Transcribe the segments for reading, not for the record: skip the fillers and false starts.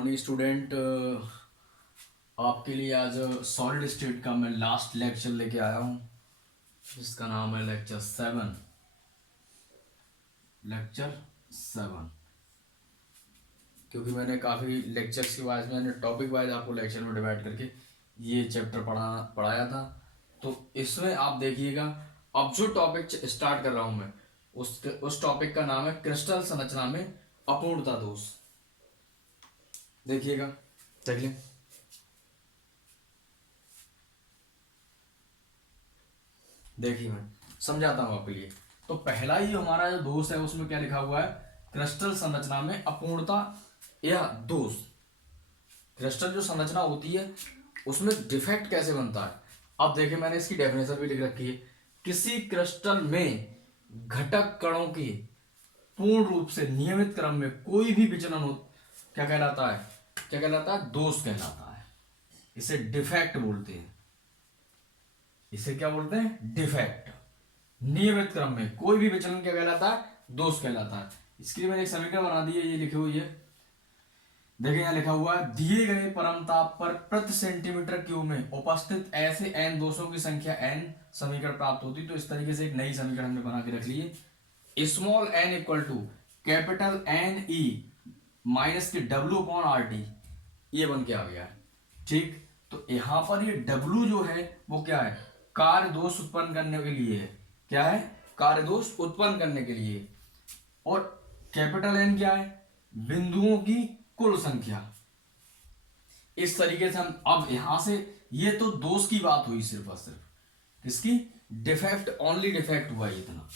Morning student. आपके लिए आज सॉलिड स्टेट का मैं लास्ट लेक्चर लेके आया हूँ, जिसका नाम है लेक्चर 7। क्योंकि मैंने काफ़ी लेक्चर्स के वाइज मैंने टॉपिक वाइज आपको लेक्चर में डिवाइड करके ये चैप्टर पढ़ाया था। तो इसमें आप देखिएगा, अब जो टॉपिक स्टार्ट कर रहा हूँ मैं, उस टॉपिक का नाम है क्रिस्टल संरचना में अपूर्णता दोष। देखिएगा, देख लें। देखिए मैं समझाता हूँ आपके लिए। तो पहला ही हमारा जो दोष है उसमें क्या लिखा हुआ है, क्रिस्टल संरचना में अपूर्णता या दोष। क्रिस्टल जो संरचना होती है उसमें डिफेक्ट कैसे बनता है। अब देखिए, मैंने इसकी डेफिनेशन भी लिख रखी है। किसी क्रिस्टल में घटक कणों की पूर्ण रूप से नियमित क्रम में कोई भी विचलन हो, क्या कहलाता है, क्या कहलाता है, दोष कहलाता है। इसे डिफेक्ट बोलते हैं। इसे क्या बोलते हैं, डिफेक्ट। नियमित क्रम में कोई भी विचलन क्या कहलाता है, दोष कहलाता है। इसके लिए मैंने एक समीकरण बना दी है, ये लिखी हुई है। देखिए यहाँ लिखा हुआ है, दिए गए परम ताप पर प्रति सेंटीमीटर क्यूब में उपस्थित ऐसे n दोषों की संख्या n समीकरण प्राप्त होती। तो इस तरीके से एक नई समीकरण हमने बना के रख ली है। Small n equal to capital N e minus k W upon R T, ये बन के आ गया है। ठीक, तो यहां पर ये डब्ल्यू जो है वो क्या है, कार्य दोष उत्पन्न करने के लिए है। क्या है, कार्य दोष उत्पन्न करने के लिए। और कैपिटल एन क्या है, बिंदुओं की कुल संख्या। इस तरीके से हम अब यहां से, ये तो दोष की बात हुई सिर्फ और सिर्फ, इसकी डिफेक्ट, ओनली डिफेक्ट हुआ इतना।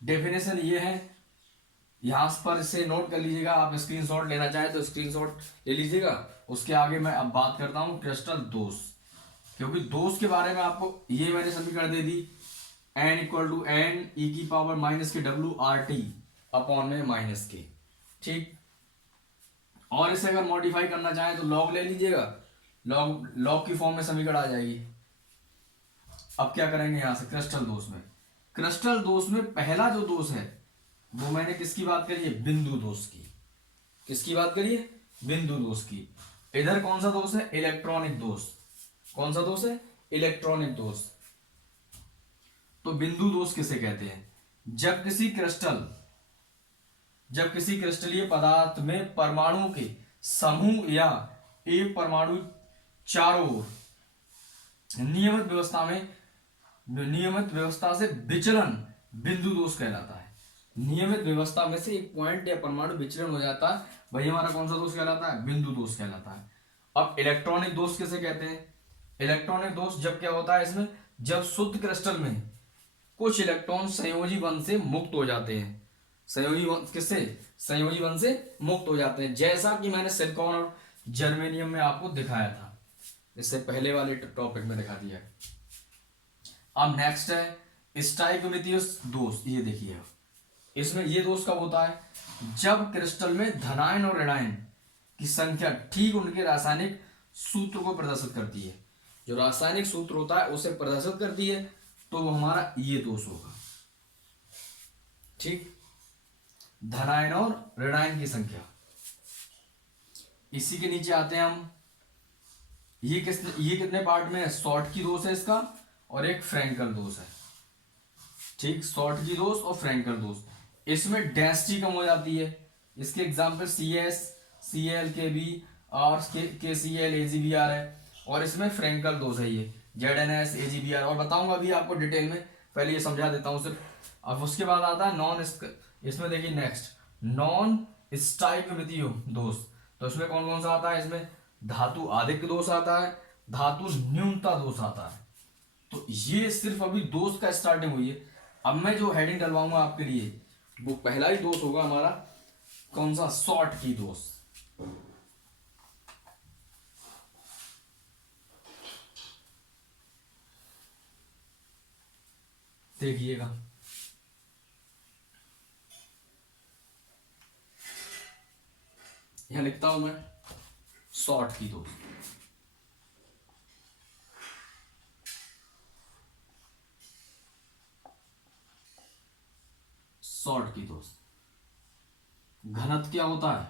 डेफिनेशन ये है, यहां पर इसे नोट कर लीजिएगा। आप स्क्रीनशॉट लेना चाहे तो स्क्रीनशॉट ले लीजिएगा। उसके आगे मैं अब बात करता हूं क्रिस्टल दोष, क्योंकि दोष के बारे में आपको ये मैंने समीकरण दे दी, n equal to n e की पावर माइनस के डब्ल्यू आर टी अपॉन में माइनस के। ठीक, और इसे अगर मॉडिफाई करना चाहें तो लॉग ले लीजिएगा, लॉग की फॉर्म में समीकरण आ जाएगी। अब क्या करेंगे यहां से क्रिस्टल दोष में, क्रिस्टल दोष में पहला जो दोष है वो मैंने किसकी बात करी है, बिंदु दोष की। किसकी बात करी है, बिंदु दोष की। इधर कौन सा दोष है, इलेक्ट्रॉनिक दोष। कौन सा दोष है, इलेक्ट्रॉनिक दोष। तो बिंदु दोष किसे कहते हैं, जब किसी क्रिस्टलीय पदार्थ में परमाणु के समूह या एक परमाणु चारों ओर नियमित व्यवस्था से विचलन बिंदु दोष कहलाता है। नियमित व्यवस्था में से एक पॉइंट या परमाणु विचलन हो जाता है, वही हमारा कौन सा दोष कहलाता है, बिंदु दोष कहलाता है। अब इलेक्ट्रॉनिक दोष किसे कहते हैं, इलेक्ट्रॉनिक दोष जब क्या होता है इसमें, जब शुद्ध क्रिस्टल में कुछ इलेक्ट्रॉन संयोजी बंध से मुक्त हो जाते हैं। संयोजी बंध किससे, संयोजी बंध से मुक्त हो जाते हैं, जैसा कि मैंने सिलिकॉन और जर्मेनियम में आपको दिखाया था, इससे पहले वाले टॉपिक में दिखा दिया है। अब नेक्स्ट है स्टाइकोमेथियन दोष। ये देखिए, इसमें ये दोष कब होता है, जब क्रिस्टल में धनायन और ऋणायन की संख्या ठीक उनके रासायनिक सूत्र को प्रदर्शित करती है। जो रासायनिक सूत्र होता है उसे प्रदर्शित करती है, तो वो हमारा ये दोष होगा। ठीक, धनायन और ऋणायन की संख्या। इसी के नीचे आते हैं हम, ये कितने पार्ट में है, शॉर्ट की दोष है इसका, और एक फ्रैंकल दोष है। ठीक, शॉर्ट की दोष और फ्रैंकल दोष। इसमें डेंसिटी कम हो जाती है। इसके एग्जांपल CS, Cl, Kb और KCl, AgBr है। और इसमें फ्रैंकल दोष है ये ZnS, AgBr, और बताऊंगा अभी आपको डिटेल में, पहले ये समझा देता हूं सिर्फ। अब उसके बाद आता है इसमें देखिए नेक्स्ट नॉन स्टाइकोमेथियन दोष। तो इसमें कौन कौन सा आता है, इसमें धातु आधिक्य दोष आता है, धातु न्यूनता दोष आता है। तो ये सिर्फ अभी दोष का स्टार्टिंग हुई है। अब मैं जो हेडिंग डलवाऊंगा आपके लिए वो पहला ही दोष होगा हमारा, कौन सा, शॉर्ट की दोष। देखिएगा, यहां लिखता हूं मैं शॉर्ट की दोष। शॉर्ट की दोष घनत्व क्या होता है,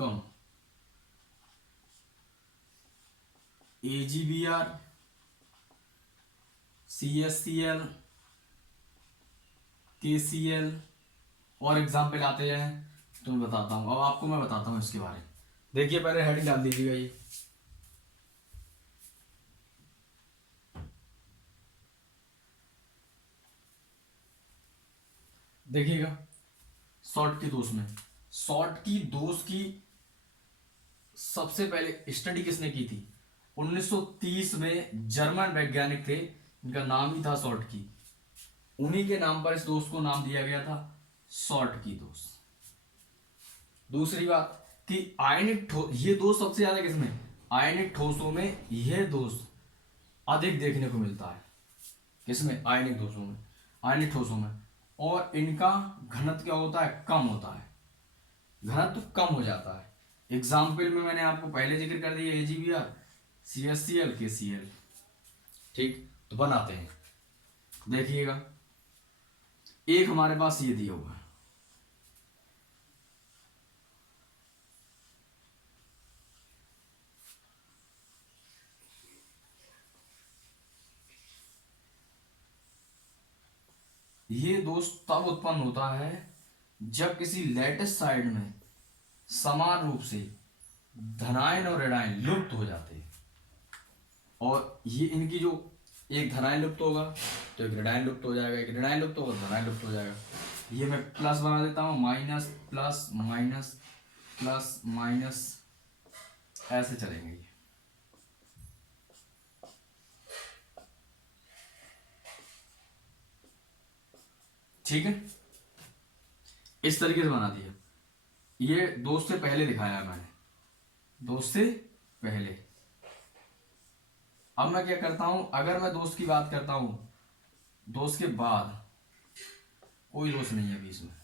कम, AgBr, CaCl, KCl। और एग्जाम्पल आते हैं तो मैं बताता हूँ। अब आपको मैं बताता हूँ इसके बारे में। देखिए पहले हेडिंग डाल दीजिएगा ये, देखिएगा शॉर्ट की दोष में, शॉर्ट की दोष की सबसे पहले स्टडी किसने की थी? 1930 में जर्मन वैज्ञानिक थे, इनका नाम ही था शॉर्ट की। उन्हीं के नाम पर इस दोष को नाम दिया गया था शॉर्ट की दोष। दूसरी बात कि आयनिक ये दोष सबसे ज्यादा किसमें? आयनिक ठोसों में यह दोष अधिक देखने को मिलता है। किसमें? आयनिक दोषों में, आयनिक ठोसों में। और इनका घनत्व क्या होता है? कम होता है, घनत्व कम हो जाता है। एग्जाम्पल में मैंने आपको पहले जिक्र कर दिया, AgBr, CaCl, KCl। ठीक, तो बनाते हैं। देखिएगा एक हमारे पास ये दिया हुआ है, ये दोष तब उत्पन्न होता है जब किसी लैटिस साइड में समान रूप से धनायन और ऋणायन लुप्त हो जाते हैं। और ये इनकी जो एक धनायन लुप्त होगा तो एक ऋणायन लुप्त हो जाएगा, एक ऋणायन लुप्त होगा तो धनायन लुप्त हो जाएगा। ये मैं प्लस बना देता हूं, minus plus minus plus minus, ऐसे चलेंगे ये। ठीक है, इस तरीके से बना दिया। ये दोस्त से पहले दिखाया मैंने, दोस्त से पहले। अब मैं क्या करता हूं, अगर मैं दोस्त की बात करता हूं, दोस्त के बाद कोई दोस्त नहीं है बीच में।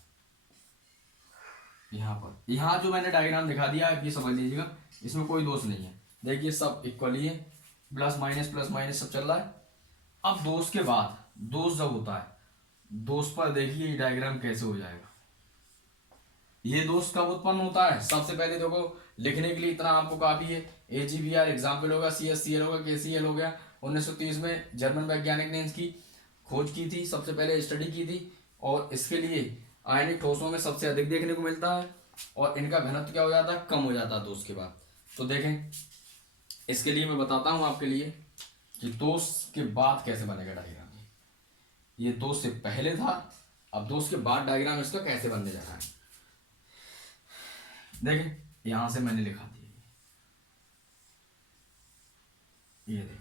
यहां पर, यहां जो मैंने डायग्राम दिखा दिया है ये समझ लीजिएगा, इसमें कोई दोष नहीं है। देखिए सब इक्वली है, प्लस माइनस सब चल रहा है। अब दोस्त के बाद दोस्त जब होता है, दोस्त पर देखिए ये डायग्राम कैसे हो जाएगा। ये दोष कब उत्पन्न होता है? सबसे पहले देखो, लिखने के लिए इतना आपको काफी है। AgBr एग्जाम्पल होगा, CaCl होगा, KCl हो गया। 1930 में जर्मन वैज्ञानिक ने इसकी खोज की थी, सबसे पहले स्टडी की थी। और इसके लिए आयनिक ठोसों में सबसे अधिक देखने को मिलता है और इनका घनत्व क्या हो जाता है? कम हो जाता है दोष के बाद। तो देखें, इसके लिए मैं बताता हूं आपके लिए कि दोष के बाद कैसे बनेगा डायग्राम। ये दोष से पहले था, अब दोष के बाद डायग्राम इसका कैसे बनने जा रहा है। देखें, यहां से मैंने लिखा दिया, ये देखें,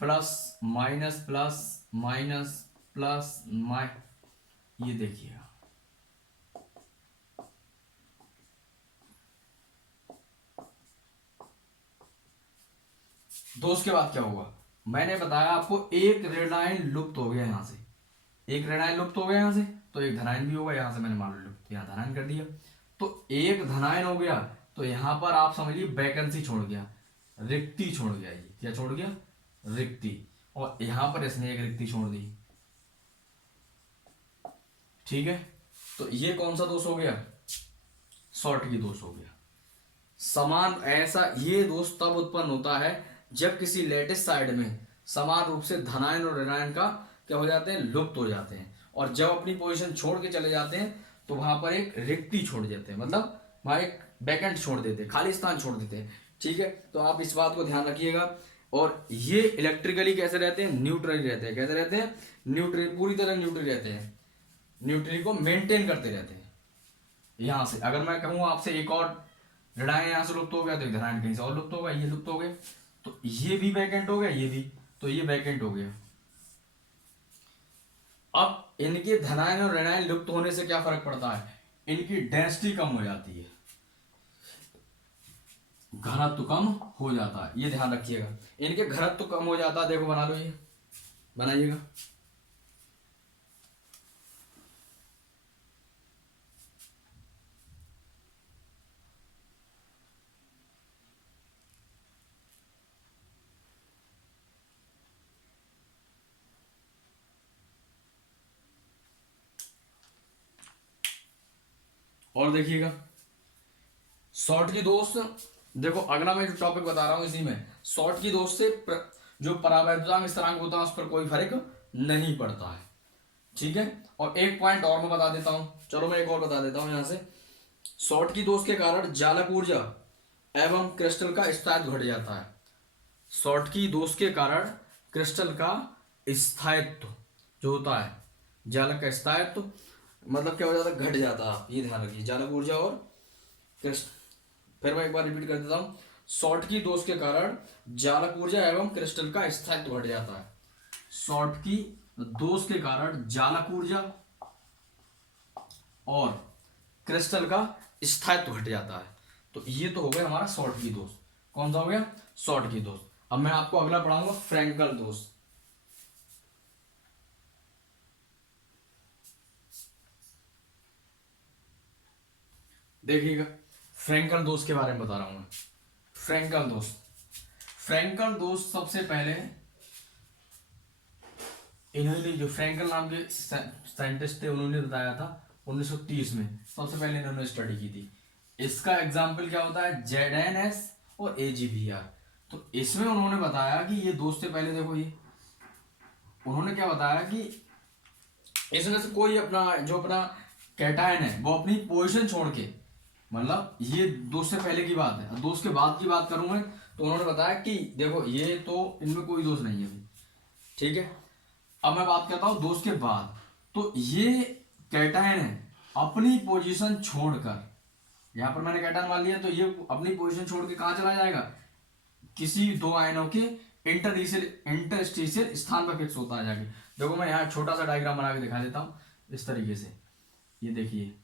plus minus plus minus plus ये देखिएगा, दोष के बाद क्या होगा? मैंने बताया आपको, एक ऋणायन लुप्त हो गया यहां से, एक ऋणायन लुप्त हो गया यहां से, तो एक धनायन भी होगा। यहां से मैंने मान लो लुप्त, यहां धनायन कर दिया, तो एक धनायन हो गया। तो यहां पर आप समझिए वैकेंसी छोड़ गया, रिक्ति छोड़ गया। ये क्या छोड़ गया? रिक्ति। और यहां पर इसने एक रिक्ति छोड़ दी। ठीक है, तो ये कौन सा दोष हो गया? शॉर्ट की दोष हो गया। समान ऐसा ये दोष तब उत्पन्न होता है जब किसी लेटिस साइड में समान रूप से धनायन और ऋणायन का क्या हो जाते हैं? लुप्त हो जाते हैं। और जब अपनी पोजीशन छोड़ के चले जाते हैं तो वहां पर एक रिक्ति छोड़ देते हैं, मतलब वहां एक वैकेंट छोड़ देते हैं, खाली स्थान छोड़ देते हैं। ठीक है, तो आप इस बात को ध्यान रखिएगा। और ये इलेक्ट्रिकली कैसे रहते हैं? न्यूट्रल रहते हैं। कैसे रहते हैं? न्यूट्रल, पूरी तरह न्यूट्रल रहते हैं, न्यूट्रल को मेंटेन करते रहते हैं। यहां से अगर मैं कहूं आपसे, एक और ऋणायन यहां से लुप्त हो गया तो एक धनायन कहीं से और लुप्त होगा, ये लुप्त हो गए, तो ये भी वैकेंट हो गया, ये भी, तो ये वैकेंट हो गया। अब इनके धनायन और ऋणायन लुप्त होने से क्या फर्क पड़ता है? इनकी डेंसिटी कम हो जाती है, घनत्व कम हो जाता है। ये ध्यान रखिएगा, इनके घनत्व कम हो जाता है। देखो बना लो, ये बनाइएगा। और देखिएगा शॉर्ट की दोस्त, देखो अगला मैं जो टॉपिक बता रहा हूं इसी में, शॉर्ट की दोस्त से जो परावैद्युतांक स्थिरांक होता है उस पर कोई फर्क नहीं पड़ता है। ठीक है, और एक पॉइंट और मैं बता देता हूं, चलो मैं एक और बता देता हूं यहां से। शॉर्ट की दोष के कारण जालक ऊर्जा एवं क्रिस्टल का स्थायित्व घट जाता है। शॉर्ट की दोष के कारण क्रिस्टल का स्थायित्व जो होता है, जालक का स्थायित्व मतलब क्या हो जाता है, घट जाता है। ये ध्यान रखिए, जालक ऊर्जा और क्रिस्टल, फिर मैं एक बार रिपीट कर देता हूं। शॉर्ट की दोष के कारण जालक ऊर्जा एवं क्रिस्टल का स्थायित्व घट जाता है। शॉर्ट की दोष के कारण जालक ऊर्जा और क्रिस्टल का स्थायित्व घट जाता है। तो ये तो हो गया हमारा शॉर्ट की दोष। कौन सा हो गया, शॉर्ट की दोष। अब मैं आपको अगला पढ़ाऊंगा फ्रैंकल दोष। देखिएगा फ्रैंकल दोष के बारे में बता रहा हूं मैं। फ्रैंकल दोष, फ्रैंकल दोष सबसे पहले इन्होंने, जो फ्रैंकल नाम के साइंटिस्ट थे, उन्होंने बताया था 1930 में, सबसे पहले इन्होंने स्टडी की थी। इसका एग्जाम्पल क्या होता है, ZnS और AgBr। तो इसमें उन्होंने बताया कि ये दोस्त से पहले देखो, ये उन्होंने क्या बताया कि इसमें से कोई अपना जो अपना कैटायन है वो अपनी पोजीशन छोड़ के, मतलब ये दोस्त से पहले की बात है, दोस्त के बाद की बात करूं मैं, तो उन्होंने बताया कि देखो ये तो इनमें कोई दोष नहीं है अभी। ठीक है, अब मैं बात करता हूं दोस्त के बाद। तो ये कैटायन है अपनी पोजीशन छोड़कर, यहां पर मैंने कैटायन मान लिया, तो ये अपनी पोजीशन छोड़ के कहां चला जाएगा, किसी दो आयनों के इंटरस्टेशियल स्थान पर फिक्स होता है जाके। देखो मैं यहाँ छोटा सा डायग्राम बना के दिखा देता हूं इस तरीके से। ये देखिए,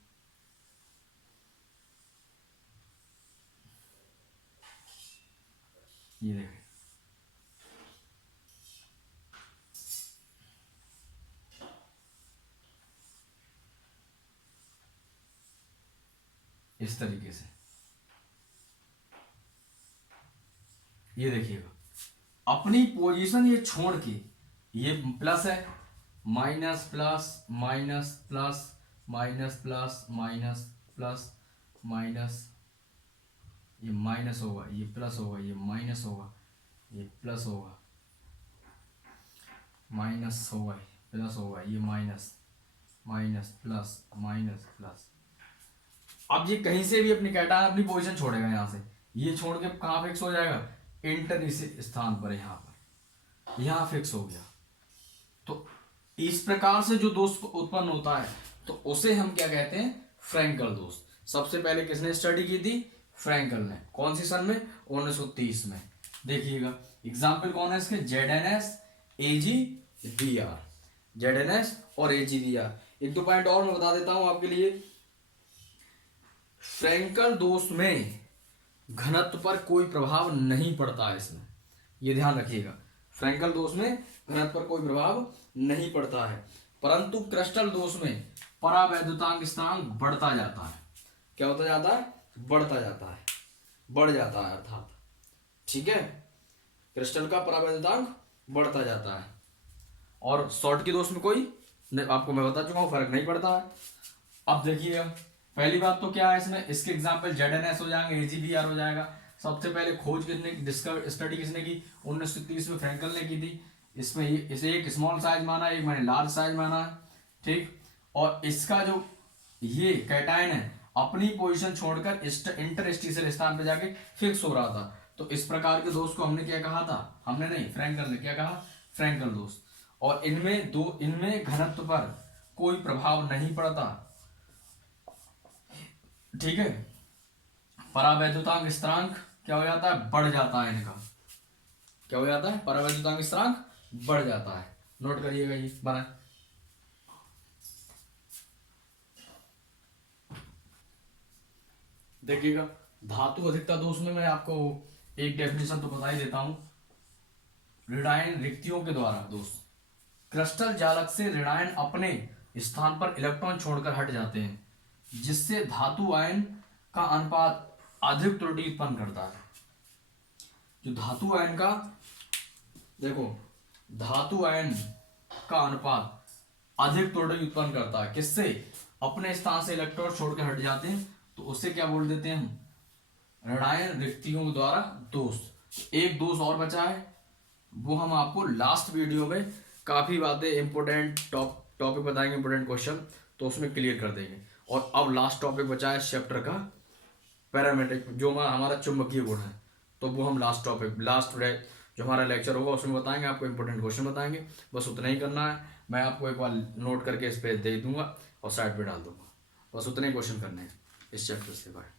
ये देखिए, इस तरीके से ये देखिएगा, अपनी पोजीशन ये छोड़ के, ये प्लस है, minus plus minus plus minus plus minus plus minus, ये माइनस होगा, ये प्लस होगा, ये माइनस होगा, ये प्लस होगा, माइनस होगा, प्लस होगा, ये minus minus plus minus plus. अब ये कहीं से भी अपनी कैटायन अपनी पोजीशन छोड़ेगा, यहां से ये छोड़ के कहां फिक्स हो जाएगा, इंटरस्टेशियल स्थान पर, यहां पर, यहां फिक्स हो गया। तो इस प्रकार से जो दोष उत्पन्न होता है तो उसे हम क्या कहते हैं, फ्रैंकल दोष। सबसे पहले किसने स्टडी की थी, फ्रैंकल ने। कौन सी सन में, 1930 में। देखिएगा एग्जाम्पल कौन है इसके, ZnS AgBr, ZnS और AgBr। एक दो पॉइंट और मैं बता देता हूं आपके लिए। फ्रैंकल दोष में घनत्व पर कोई प्रभाव नहीं पड़ता है इसमें, ये ध्यान रखिएगा। फ्रैंकल दोष में घनत्व पर कोई प्रभाव नहीं पड़ता है, परंतु क्रिस्टल दोष में परावैद्युतांक स्थिरांक बढ़ता जाता है। क्या होता जाता है, बढ़ता जाता है, बढ़ जाता है अर्थात। ठीक है, क्रिस्टल का परावैद्युतांक बढ़ता जाता है, और शॉर्ट की दोष में कोई, आपको मैं बता चुका हूं, फर्क नहीं पड़ता है। अब देखिएगा पहली बात तो क्या है इसमें, इसके एग्जाम्पल ZnS हो जाएंगे, AgBr हो जाएगा। सबसे पहले खोज किसने, डिस्कवर स्टडी किसने की, 1930 में फ्रैंकल ने की थी। इसमें इसे एक स्मॉल साइज माना, एक मैंने लार्ज साइज माना है। ठीक, और इसका जो ये कैटायन है अपनी पोजीशन छोड़कर इंटरस्टेशियल स्थान पर जाके फिक्स हो रहा था। तो इस प्रकार के दोष को हमने क्या कहा था, हमने नहीं, फ्रैंकल ने क्या कहा, फ्रैंकल दोष। और इनमें घनत्व पर कोई प्रभाव नहीं पड़ता। ठीक है, परावैद्युतांक स्थिरांक क्या हो जाता है, बढ़ जाता है इनका। क्या हो जाता है, परावैद्युतांक स्थिरांक बढ़ जाता है। नोट करिएगा, ये बना। देखिएगा धातु अधिकता दोष में मैं आपको एक डेफिनेशन तो बता ही देता हूं, ऋणायन रिक्तियों के द्वारा दोष। क्रिस्टल जालक से ऋणायन अपने स्थान पर इलेक्ट्रॉन छोड़कर हट जाते हैं, जिससे धातु आयन का अनुपात अधिक त्रुटि उत्पन्न करता है। जो धातु आयन का, देखो धातु आयन का अनुपात अधिक त्रुटि उत्पन्न करता है, किससे, अपने स्थान से इलेक्ट्रॉन छोड़कर हट जाते हैं तो उससे क्या बोल देते हैं हम, ऋणायन रिक्तियों द्वारा दोष। एक दोष और बचा है, वो हम आपको लास्ट वीडियो में काफी बातें इंपोर्टेंट टॉपिक बताएंगे, इंपोर्टेंट क्वेश्चन, तो उसमें क्लियर कर देंगे। और अब लास्ट टॉपिक बचा है चैप्टर का पैरामेट्रिक, जो हमारा चुंबकीय गुण है, तो वो हम लास्ट टॉपिक जो हमारा लेक्चर होगा उसमें बताएंगे, आपको इंपॉर्टेंट क्वेश्चन बताएंगे। बस उतना ही करना है, मैं आपको एक बार नोट करके इस पे दे दूंगा और साइड पे डाल दूंगा, बस उतने क्वेश्चन करने हैं इस चैप्टर से। बाय।